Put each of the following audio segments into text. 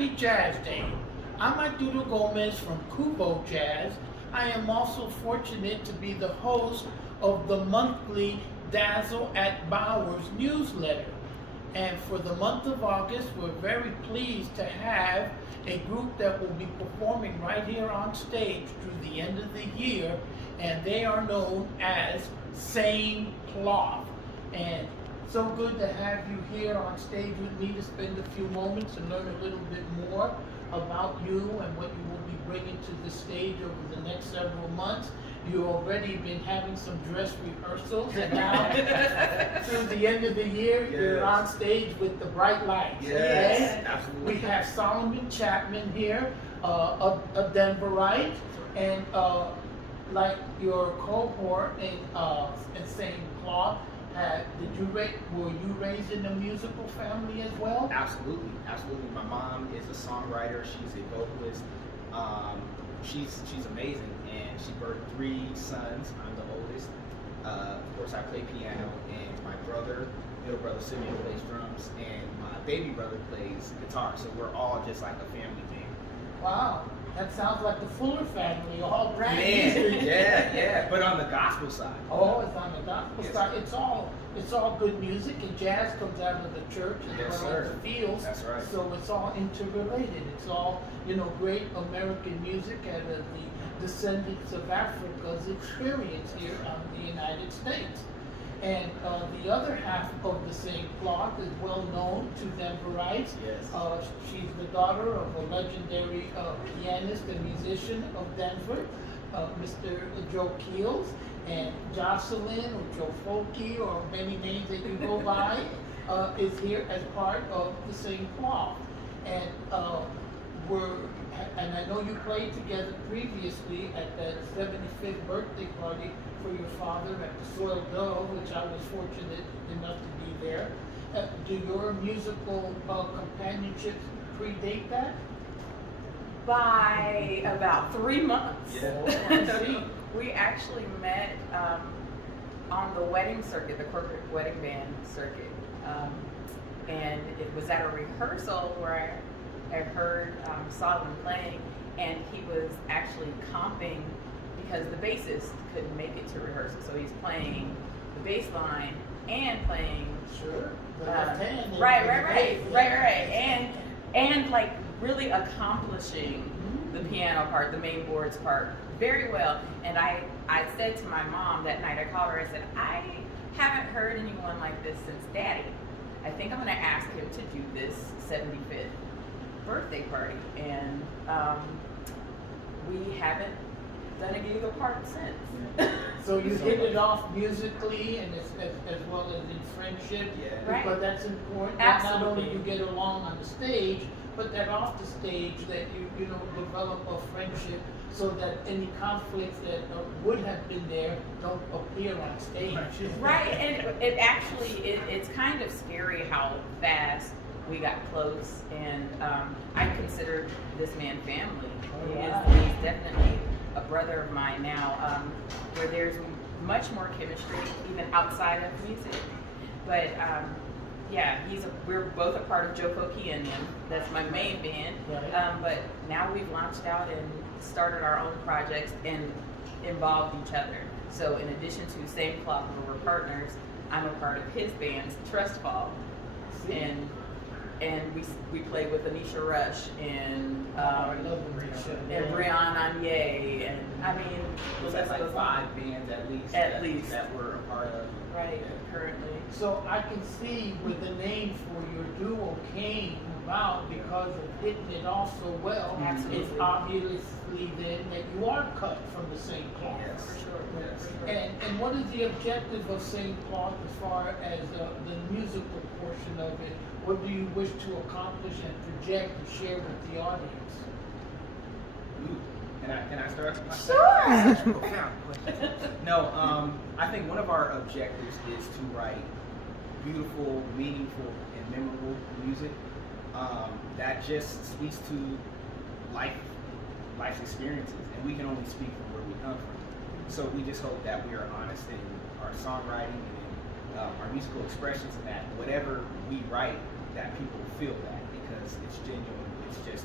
Happy Jazz Day. I'm Arturo Gómez from KUVO Jazz. I am also fortunate to be the host of the monthly Dazzle Baur's newsletter. And for the month of August, we're very pleased to have a group that will be performing right here on stage through the end of the year, and they are known as Same Cloth. And so good to have you here on stage with me to spend a few moments and learn a little bit more about you and what you will be bringing to the stage over the next several months. You've already been having some dress rehearsals, and now through the end of the year, you're on stage with the bright lights. Yes, absolutely. We have Solomon Chapman here, a Denverite, and like your cohort in Same Cloth. Were you raised in a musical family as well? Absolutely, absolutely. My mom is a songwriter. She's a vocalist. She's amazing, and she birthed 3 sons. I'm the oldest. Of course, I play piano, and my middle brother Simeon plays drums, and my baby brother plays guitar. So we're all just like a family band. Wow. That sounds like the Fuller family, all brand Man, new. yeah. But on the gospel side. Oh, it's on the gospel side. It's all good music, and jazz comes out of the church as well as the fields. That's right. So it's all interrelated. It's all, great American music out of the descendants of Africa's experience here in the United States. And the other half of the Same Cloth is well known to Denverites. Yes. She's the daughter of a legendary pianist and musician of Denver, Mr. JoFoKe, and Jocelyn or JoFoKe, or many names that you go by, is here as part of the Same Cloth. And and I know you played together previously at the 75th birthday party for your father at the Soil Dove, which I was fortunate enough to be there. Do your musical companionships predate that? By about 3 months. Yeah. We actually met on the wedding circuit, the corporate wedding band circuit. And it was at a rehearsal where I heard Solomon playing, and he was actually comping because the bassist couldn't make it to rehearsal. So he's playing the bass line and playing right. And like really accomplishing the piano part, the main boards part very well. And I said to my mom that night, I called her, I said, I haven't heard anyone like this since Daddy. I think I'm gonna ask him to do this 75th birthday party. And we haven't done a gig apart since. So you hit it off musically and as well as in friendship. Yeah. Right. But that's important. Absolutely. Not only you get along on the stage, but that off the stage that you develop a friendship so that any conflicts that would have been there don't appear on stage. Right, and it actually, it's kind of scary how fast we got close, and I consider this man family. He's definitely a brother of mine now, where there's much more chemistry even outside of music. But we're both a part of JoFoKe and that's my main band. Right. But now we've launched out and started our own projects and involved each other. So in addition to Same Cloth, where we're partners, I'm a part of his band, Trust Fall, and we play with Anisha Rush and Brian Anye, and I mean, Was that like 5 bands at least that we're a part of? Right, currently. So I can see where the name for your duo came about because of hitting it off so well. Absolutely. It's obviously then that you are cut from the same cloth. Yes. For sure. Yes. And what is the objective of Same Cloth as far as the musical portion of it? What do you wish to accomplish and project and share with the audience? Ooh. Can I start? Sure. No, I think one of our objectives is to write beautiful, meaningful, and memorable music that just speaks to life's experiences, and we can only speak from where we come from. So we just hope that we are honest in our songwriting and our musical expressions, and that whatever we write, that people feel that, because it's genuine, it's just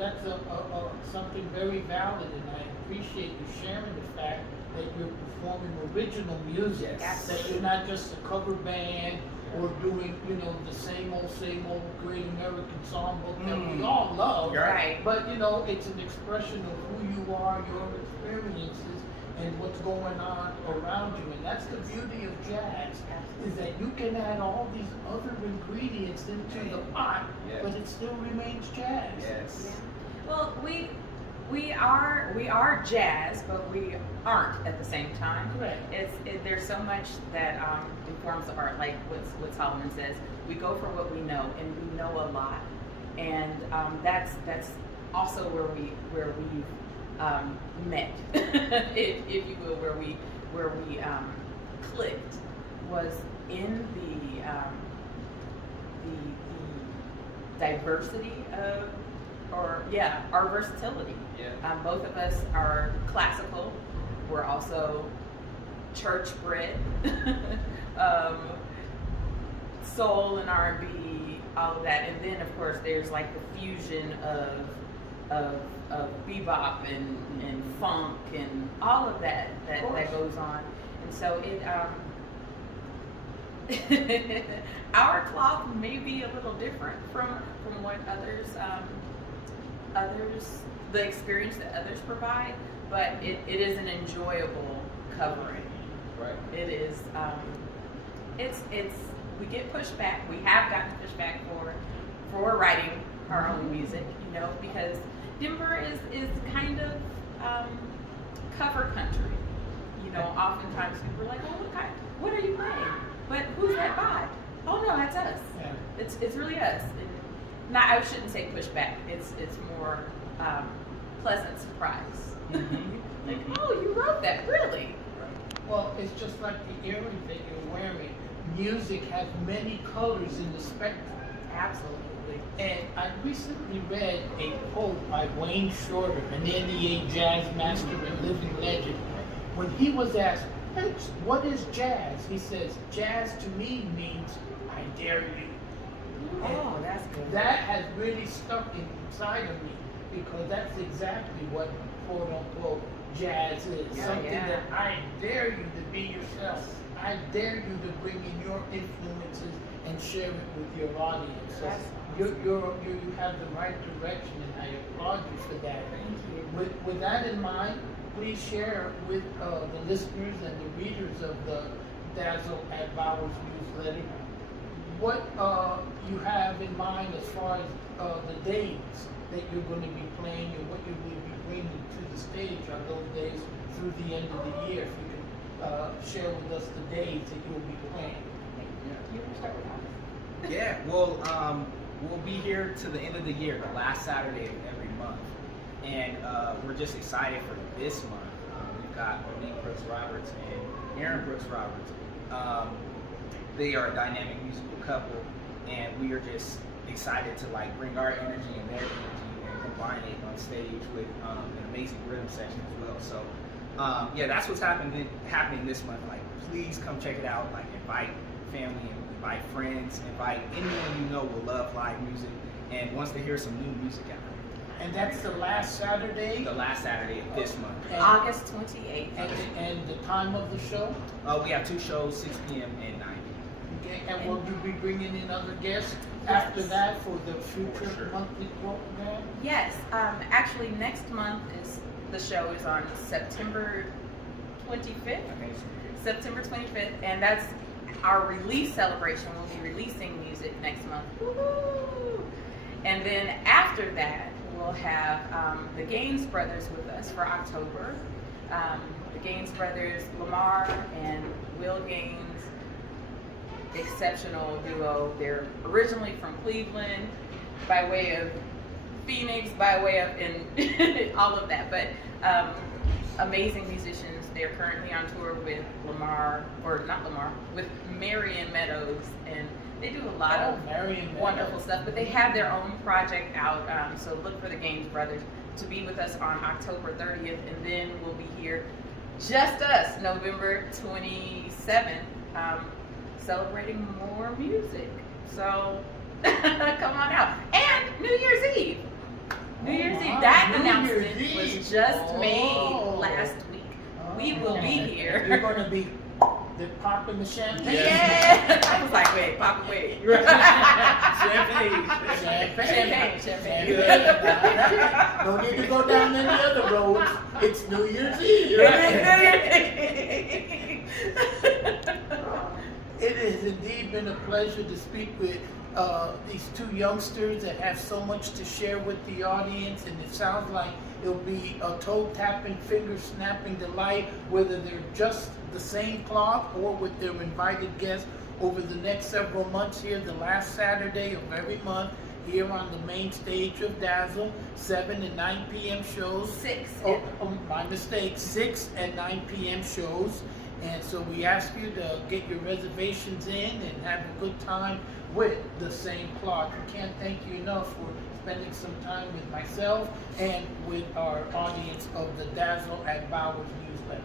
that's something very valid, and I appreciate you sharing the fact that you're performing original music. Yes. That you're not just a cover band or doing, the same old Great American Songbook that we all love. Right. But it's an expression of who you are, your experiences, and what's going on around you. And that's the beauty of jazz, is that you can add all these other ingredients into the pot, but it still remains jazz. Yes. Yeah. Well, we are jazz, but we aren't at the same time. Correct. There's so much that informs the art, like what Solomon says. We go for what we know, and we know a lot, and that's also where we met, if you will, where we clicked, was in the diversity of, our versatility. Yeah. Both of us are classical. We're also church bred, soul and R&B, all of that, and then of course there's like the fusion of bebop and funk and all of that goes on, and so our cloth may be a little different from what others the experience that others provide, but it is an enjoyable covering. Right. It is we get pushback. We have gotten pushback for writing our own music, because Denver is kind of cover country. Oftentimes people are like, "Oh, what are you playing? But who's that by?" "Oh no, that's us." Yeah. It's really us. I shouldn't say pushback. It's more pleasant surprise. Like, "Oh, you wrote that, really?" Well, it's just like the earrings that you're wearing. Music has many colors in the spectrum. Absolutely. And I recently read a quote by Wayne Shorter, an NEA jazz master and living legend. When he was asked, "What is jazz?" he says, "Jazz to me means I dare you." Oh, that's good. That has really stuck inside of me, because that's exactly what quote unquote jazz is. Yeah, Something yeah. that I dare you to be yourself. I dare you to bring in your influences and share it with your audience. So That's you have the right direction, and I applaud you for that. Thank you. With that in mind, please share with the listeners and the readers of the Dazzle at Baur's newsletter what you have in mind as far as the days that you're going to be playing and what you will be bringing to the stage on those days through the end of the year. If you can share with us the days that you'll be playing. You can start with us. Yeah, well, we'll be here to the end of the year, the last Saturday of every month. And we're just excited for this month. We've got Monique Brooks Roberts and Aaron Brooks Roberts. They are a dynamic musical couple, and we are just excited to bring our energy and their energy and combine it on stage with an amazing rhythm section as well. So that's what's happening this month. Please come check it out. Invite family, invite friends, invite anyone you know will love live music and wants to hear some new music out there. And that's the last Saturday? The last Saturday of this month. August 28th. And the time of the show? We have 2 shows, 6 p.m. and 9 p.m. Okay, and will you be bringing in other guests Yes. after that for the future For sure. monthly program? Yes. Actually, next month the show is on September 25th. September 25th, and that's our release celebration. We'll be releasing music next month. Woo-hoo! And then after that, we'll have the Gaines Brothers with us for October. The Gaines Brothers, Lamar and Will Gaines, exceptional duo. They're originally from Cleveland, by way of Phoenix, by way of and all of that, but amazing musicians. They're currently on tour with with Marion Meadows, and they do a lot of wonderful stuff, but they have their own project out, so look for the Gaines Brothers to be with us on October 30th, and then we'll be here, just us, November 27th, celebrating more music. So come on out. And New Year's Eve. New Year's just made Oh. last week. We will be here. You're going to be popping the champagne. Yeah. I was like, wait, Papa, wait. Champagne. Champagne. No need to go down any other roads. It's New Year's Eve. It has indeed been a pleasure to speak with these two youngsters that have so much to share with the audience, and it sounds like it'll be a toe-tapping, finger-snapping delight, whether they're just the same cloth or with their invited guests over the next several months here, the last Saturday of every month, here on the main stage of Dazzle, 7 and 9 p.m. shows. 6. My mistake, 6 and 9 p.m. shows. And so we ask you to get your reservations in and have a good time with the same cloth. We can't thank you enough for spending some time with myself and with our audience of the Dazzle at Baur's newsletter.